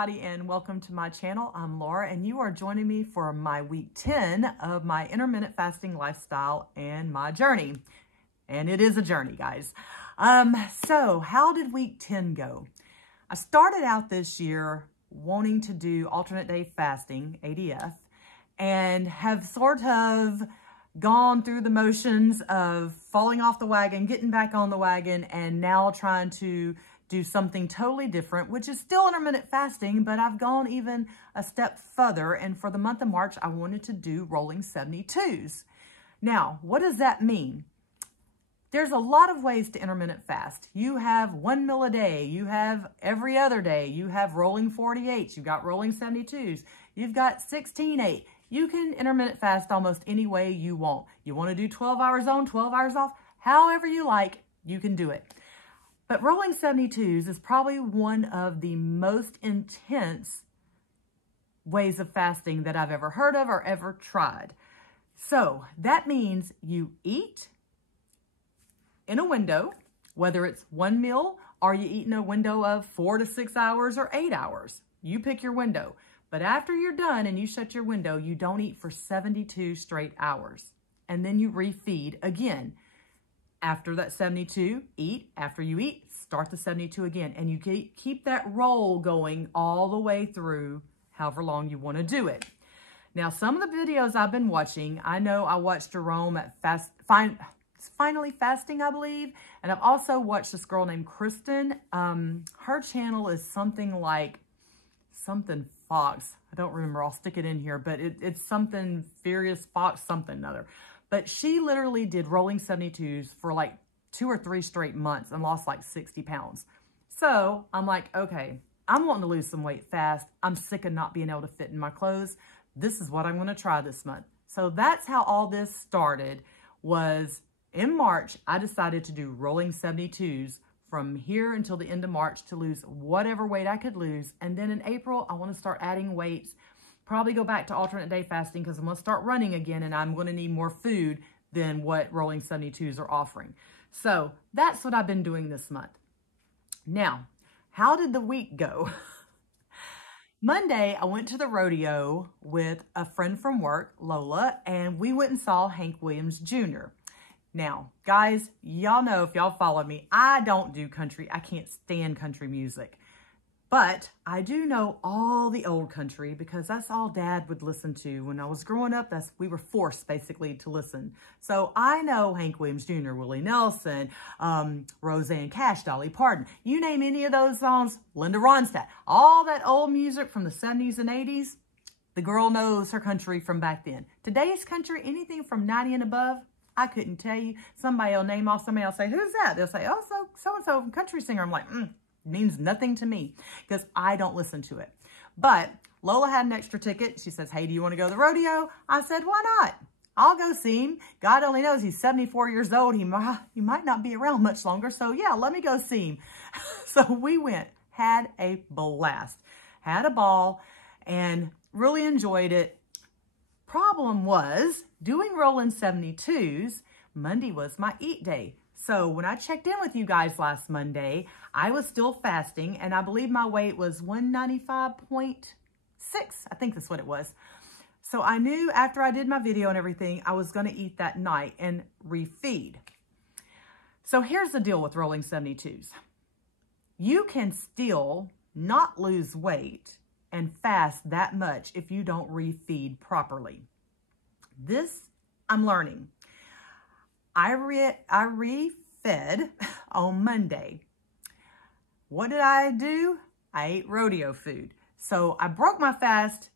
everybody, and welcome to my channel. I'm Laura, and you are joining me for my week 10 of my intermittent fasting lifestyle and my journey. And it is a journey, guys. So how did week 10 go? I started out this year wanting to do alternate day fasting, ADF, and have sort of gone through the motions of falling off the wagon, getting back on the wagon, and now trying to do something totally different, which is still intermittent fasting, but I've gone even a step further. And for the month of March, I wanted to do rolling 72s. Now, what does that mean? There's a lot of ways to intermittent fast. You have 1 meal a day. You have every other day. You have rolling 48s. You've got rolling 72s. You've got 16-8. You can intermittent fast almost any way you want. You want to do 12 hours on, 12 hours off, however you like, you can do it. But rolling 72s is probably one of the most intense ways of fasting that I've ever heard of or ever tried. So that means you eat in a window, whether it's 1 meal or you eat in a window of 4 to 6 hours or 8 hours. You pick your window. But after you're done and you shut your window, you don't eat for 72 straight hours. And then you refeed again. After that 72, eat. After you eat, start the 72 again. And you keep that roll going all the way through however long you want to do it. Now, some of the videos I've been watching, I know I watched Jerome at Finally Fasting, I believe. And I've also watched this girl named Kristen. Her channel is something like something Fox. I don't remember. I'll stick it in here. But it's something Furious Fox something another. But she literally did rolling 72s for like 2 or 3 straight months and lost like 60 pounds. So I'm like, okay, I'm wanting to lose some weight fast. I'm sick of not being able to fit in my clothes. This is what I'm going to try this month. So that's how all this started. Was in March, I decided to do rolling 72s from here until the end of March to lose whatever weight I could lose. And then in April, I want to start adding weights. Probably go back to alternate day fasting because I'm going to start running again and I'm going to need more food than what rolling 72s are offering. So that's what I've been doing this month. Now, how did the week go? Monday, I went to the rodeo with a friend from work, Lola, and we went and saw Hank Williams Jr. Now, guys, y'all know if y'all follow me, I don't do country. I can't stand country music. But I do know all the old country because that's all Dad would listen to. When I was growing up, we were forced basically to listen. So I know Hank Williams Jr., Willie Nelson, Roseanne Cash, Dolly Parton. You name any of those songs, Linda Ronstadt. All that old music from the 70s and 80s, the girl knows her country from back then. Today's country, anything from 90 and above, I couldn't tell you. Somebody will name off, somebody will say, who's that? They'll say, oh, so-and-so country singer. I'm like, means nothing to me because I don't listen to it. But Lola had an extra ticket. She says, hey, do you want to go to the rodeo? I said, why not? I'll go see him. God only knows he's 74 years old. He might not be around much longer. So yeah, let me go see him. So we went, had a blast, had a ball, and really enjoyed it. Problem was, doing rolling 72s, Monday was my eat day. So when I checked in with you guys last Monday, I was still fasting, and I believe my weight was 195.6. I think that's what it was. So I knew after I did my video and everything, I was going to eat that night and refeed. So here's the deal with rolling 72s. You can still not lose weight and fast that much if you don't refeed properly. This I'm learning. I refed on Monday. What did I do? I ate rodeo food. So I broke my fast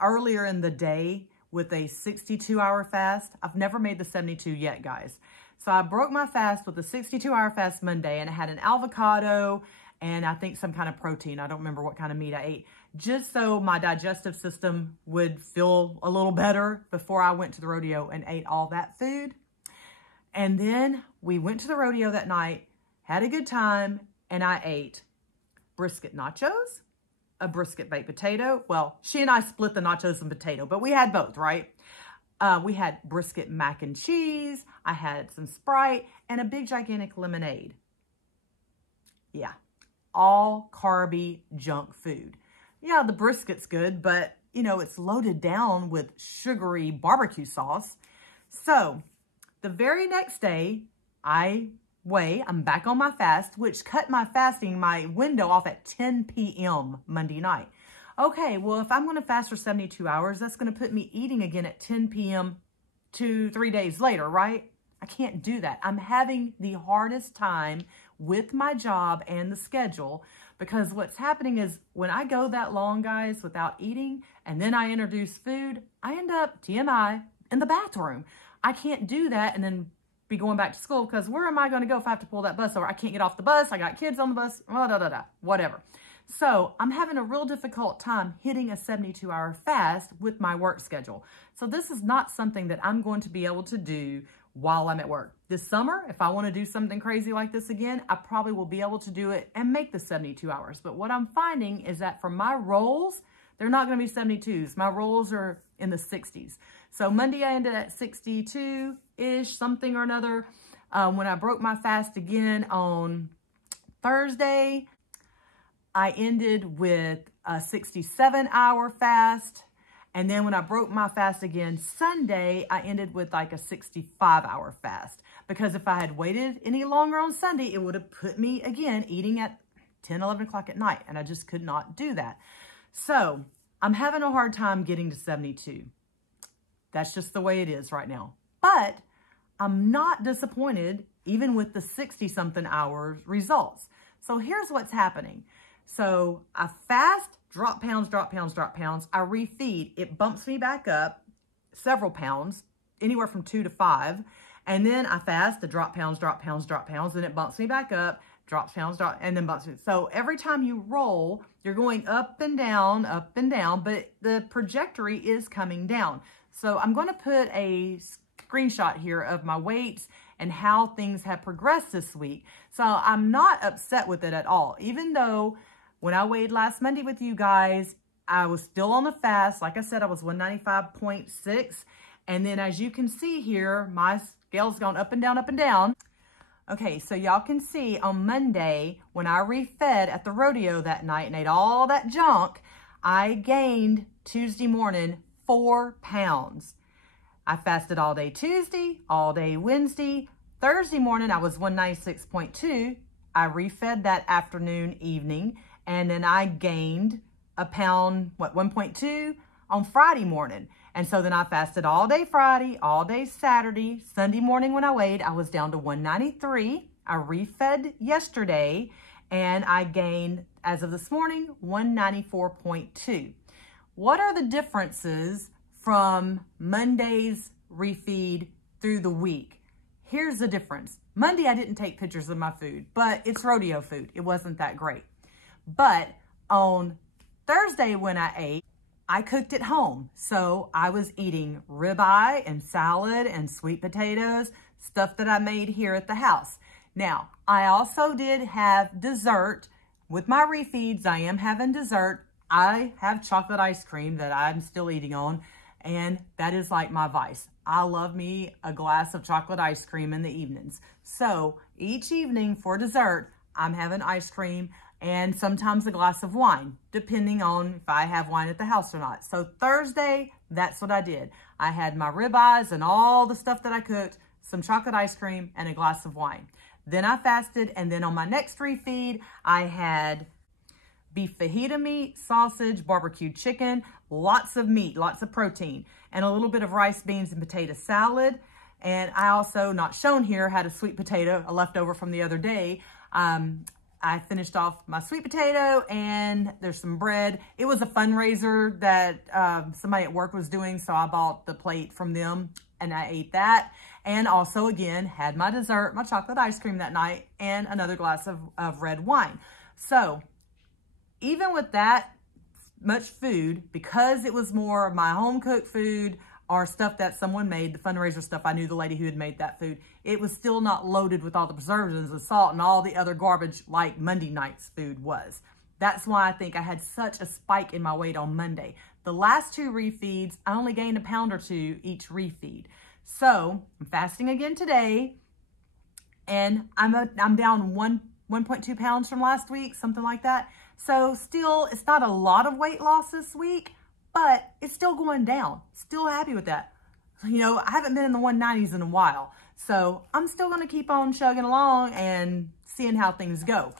earlier in the day with a 62-hour fast. I've never made the 72 yet, guys. So I broke my fast with a 62-hour fast Monday, and I had an avocado and I think some kind of protein. I don't remember what kind of meat I ate, just so my digestive system would feel a little better before I went to the rodeo and ate all that food. And then we went to the rodeo that night, had a good time, and I ate brisket nachos, a brisket baked potato. Well, she and I split the nachos and potato, but we had both, right? We had brisket mac and cheese. I had some Sprite and a big gigantic lemonade. Yeah, all carby junk food. Yeah, the brisket's good, but you know, it's loaded down with sugary barbecue sauce. So the very next day, I'm back on my fast, which cut my window off at 10 p.m. Monday night. Okay, well, if I'm going to fast for 72 hours, that's going to put me eating again at 10 p.m. 2-3 days later, right? I can't do that. I'm having the hardest time with my job and the schedule, because what's happening is when I go that long, guys, without eating, and then I introduce food, I end up, TMI, in the bathroom. I can't do that and then be going back to school, because where am I going to go if I have to pull that bus over? I can't get off the bus. I got kids on the bus, whatever. So I'm having a real difficult time hitting a 72-hour fast with my work schedule. So this is not something that I'm going to be able to do while I'm at work. This summer, if I want to do something crazy like this again, I probably will be able to do it and make the 72 hours. But what I'm finding is that for my rolls, they're not going to be 72s. My rolls are in the 60s. So Monday I ended at 62-ish, something or another. When I broke my fast again on Thursday, I ended with a 67-hour fast. And then when I broke my fast again Sunday, I ended with like a 65-hour fast. Because if I had waited any longer on Sunday, it would have put me again eating at 10, 11 o'clock at night. And I just could not do that. So I'm having a hard time getting to 72. That's just the way it is right now. But I'm not disappointed even with the 60-something hours results. So here's what's happening. So I fast, drop pounds, drop pounds, drop pounds. I refeed. It bumps me back up several pounds, anywhere from 2 to 5. And then I fast, the drop pounds, drop pounds, drop pounds. And it bumps me back up, drops pounds, and then bumps me. So every time you roll, you're going up and down, but the trajectory is coming down. So I'm going to put a screenshot here of my weights and how things have progressed this week. So I'm not upset with it at all, even though when I weighed last Monday with you guys, I was still on the fast. Like I said, I was 195.6. And then as you can see here, my scale's gone up and down, up and down. Okay, so y'all can see on Monday, when I refed at the rodeo that night and ate all that junk, I gained Tuesday morning 4 pounds. I fasted all day Tuesday, all day Wednesday. Thursday morning, I was 196.2. I refed that afternoon, evening. And then I gained a pound, 1.2 on Friday morning. And so then I fasted all day Friday, all day Saturday. Sunday morning when I weighed, I was down to 193. I refed yesterday and I gained, as of this morning, 194.2. What are the differences from Monday's refeed through the week? Here's the difference. Monday, I didn't take pictures of my food, but it's rodeo food. It wasn't that great. But on Thursday when I ate, I cooked at home. So I was eating ribeye and salad and sweet potatoes, stuff that I made here at the house. Now, I also did have dessert. With my refeeds, I am having dessert. I have chocolate ice cream that I'm still eating on, and that is like my vice. I love me a glass of chocolate ice cream in the evenings. So each evening for dessert, I'm having ice cream and sometimes a glass of wine, depending on if I have wine at the house or not. So Thursday, that's what I did. I had my ribeyes and all the stuff that I cooked, some chocolate ice cream, and a glass of wine. Then I fasted, and then on my next refeed, I had beef fajita meat, sausage, barbecued chicken, lots of meat, lots of protein, and a little bit of rice, beans, and potato salad. And I also, not shown here, had a sweet potato, a leftover from the other day. I finished off my sweet potato and there's some bread. It was a fundraiser that somebody at work was doing, so I bought the plate from them and I ate that. And also, again, had my dessert, my chocolate ice cream that night, and another glass of red wine. So even with that much food, because it was more of my home cooked food or stuff that someone made, the fundraiser stuff, I knew the lady who had made that food, it was still not loaded with all the preservatives and salt and all the other garbage like Monday night's food was. That's why I think I had such a spike in my weight on Monday. The last 2 refeeds, I only gained a pound or 2 each refeed. So I'm fasting again today, and I'm down 1.2 pounds from last week, something like that. So still, it's not a lot of weight loss this week, but it's still going down. Still happy with that. You know, I haven't been in the 190s in a while. So I'm still going to keep on chugging along and seeing how things go.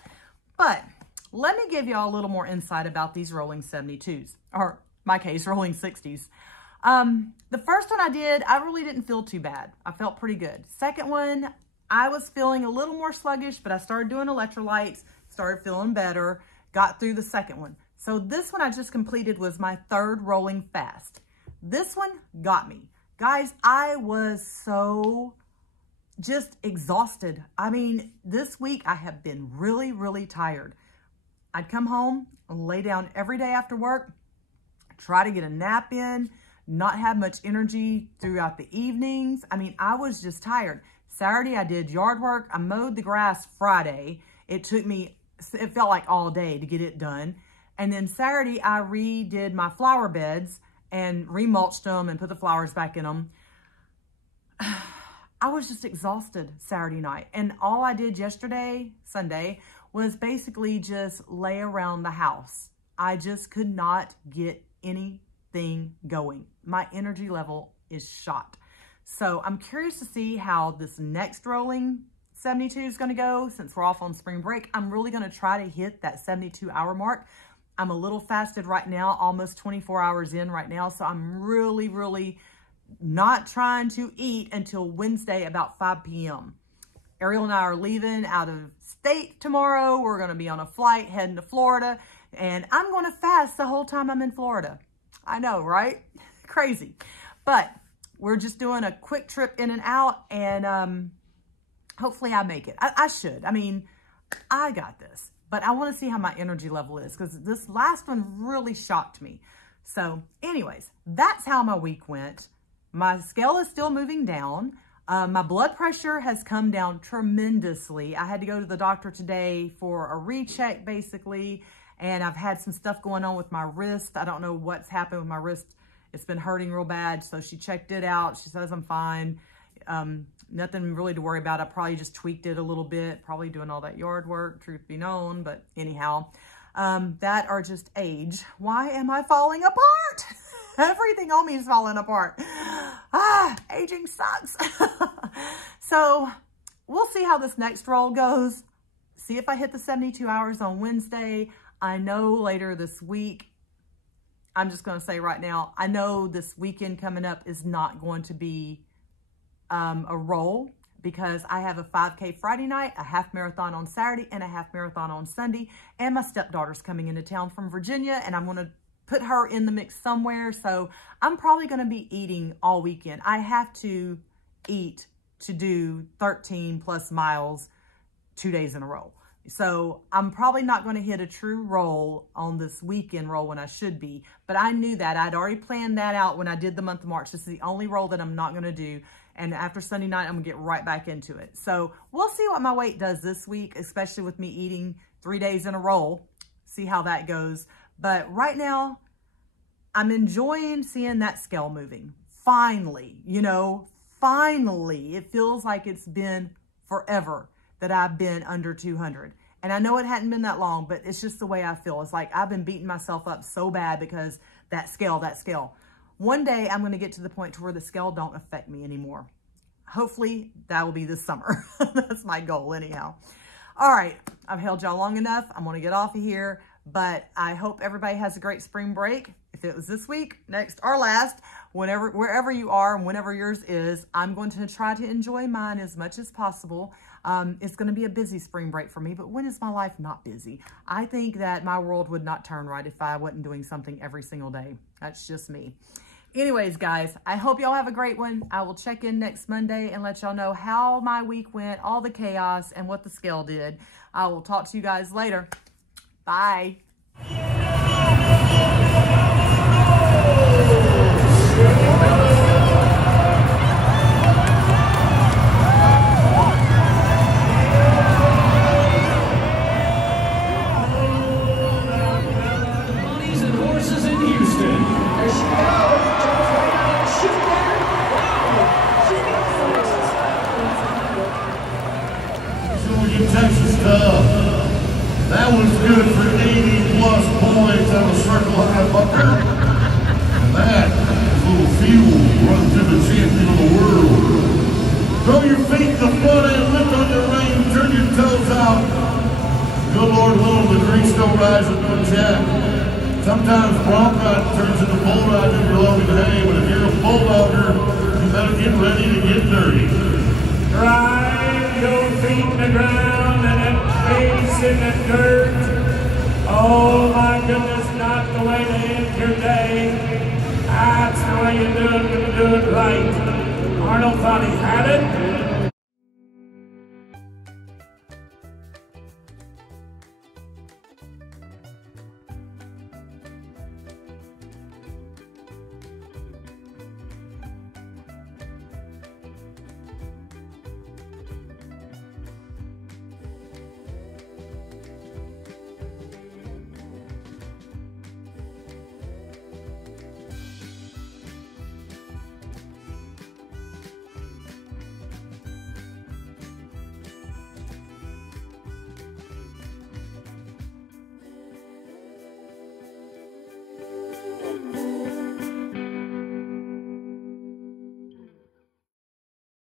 But let me give y'all a little more insight about these rolling 72s, or in my case, rolling 60s. The first one I did, I really didn't feel too bad. I felt pretty good. Second one, I was feeling a little more sluggish, but I started doing electrolytes, started feeling better, got through the second one. So this one I just completed was my third rolling fast. This one got me. Guys, I was so just exhausted. I mean, this week I have been really, really tired. I'd come home and lay down every day after work, try to get a nap in, not have much energy throughout the evenings. I mean, I was just tired. Saturday, I did yard work. I mowed the grass Friday. It felt like all day to get it done. And then Saturday, I redid my flower beds and remulched them and put the flowers back in them. I was just exhausted Saturday night. And all I did yesterday, Sunday, was basically just lay around the house. I just could not get anything going. My energy level is shot. So I'm curious to see how this next rolling 72 is going to go. Since we're off on spring break, I'm really going to try to hit that 72-hour mark. I'm a little fasted right now, almost 24 hours in right now. So I'm really, really not trying to eat until Wednesday about 5 p.m. Ariel and I are leaving out of state tomorrow. We're going to be on a flight heading to Florida, and I'm going to fast the whole time I'm in Florida. I know, right? Crazy. But we're just doing a quick trip in and out, and hopefully I make it. I should. I mean, I got this. But I want to see how my energy level is, because this last one really shocked me. So anyways, that's how my week went. My scale is still moving down. My blood pressure has come down tremendously. I had to go to the doctor today for a recheck, basically. And I've had some stuff going on with my wrist. I don't know what's happened with my wrist. It's been hurting real bad. So she checked it out. She says I'm fine. Nothing really to worry about. I probably just tweaked it a little bit, probably doing all that yard work, truth be known. But anyhow, that are just age. Why am I falling apart? Everything on me is falling apart. Aging sucks. So we'll see how this next roll goes. See if I hit the 72 hours on Wednesday. I know later this week, I'm just going to say right now, I know this weekend coming up is not going to be a roll, because I have a 5K Friday night, a half marathon on Saturday, and a half marathon on Sunday. And my stepdaughter's coming into town from Virginia, and I'm going to put her in the mix somewhere. So I'm probably going to be eating all weekend. I have to eat to do 13 plus miles 2 days in a row. So I'm probably not going to hit a true roll on this weekend roll when I should be. But I knew that. I'd already planned that out when I did the month of March. This is the only roll that I'm not going to do. And after Sunday night, I'm going to get right back into it. So we'll see what my weight does this week, especially with me eating 3 days in a row. See how that goes. But right now, I'm enjoying seeing that scale moving. Finally, you know, finally. It feels like it's been forever that I've been under 200. And I know it hadn't been that long, but it's just the way I feel. It's like I've been beating myself up so bad because that scale. One day I'm going to get to the point to where the scale don't affect me anymore. Hopefully that will be this summer. That's my goal anyhow. All right. I've held y'all long enough. I'm going to get off of here, but I hope everybody has a great spring break. If it was this week, next, or last, wherever you are and whenever yours is, I'm going to try to enjoy mine as much as possible. It's going to be a busy spring break for me, but when is my life not busy? I think that my world would not turn right if I wasn't doing something every single day. That's just me. Anyways, guys, I hope y'all have a great one. I will check in next Monday and let y'all know how my week went, all the chaos, and what the scale did. I will talk to you guys later. Bye. Texas stuff. good for 80-plus points on a circle high bucker. And that is a little fuel run to the champion of the world. Throw your feet in the front end, lift on your rein, turn your toes out. Good Lord willing, the creeks don't rise and no jack. Sometimes bronc ride turns into bull ride if you're loving hay, but if you're a bulldogger, you better get ready to get dirty. Drive your feet in the ground and then face in the dirt. Oh my goodness, not the way to end your day. That's the way you do it, you do it right. Arnold thought he had it.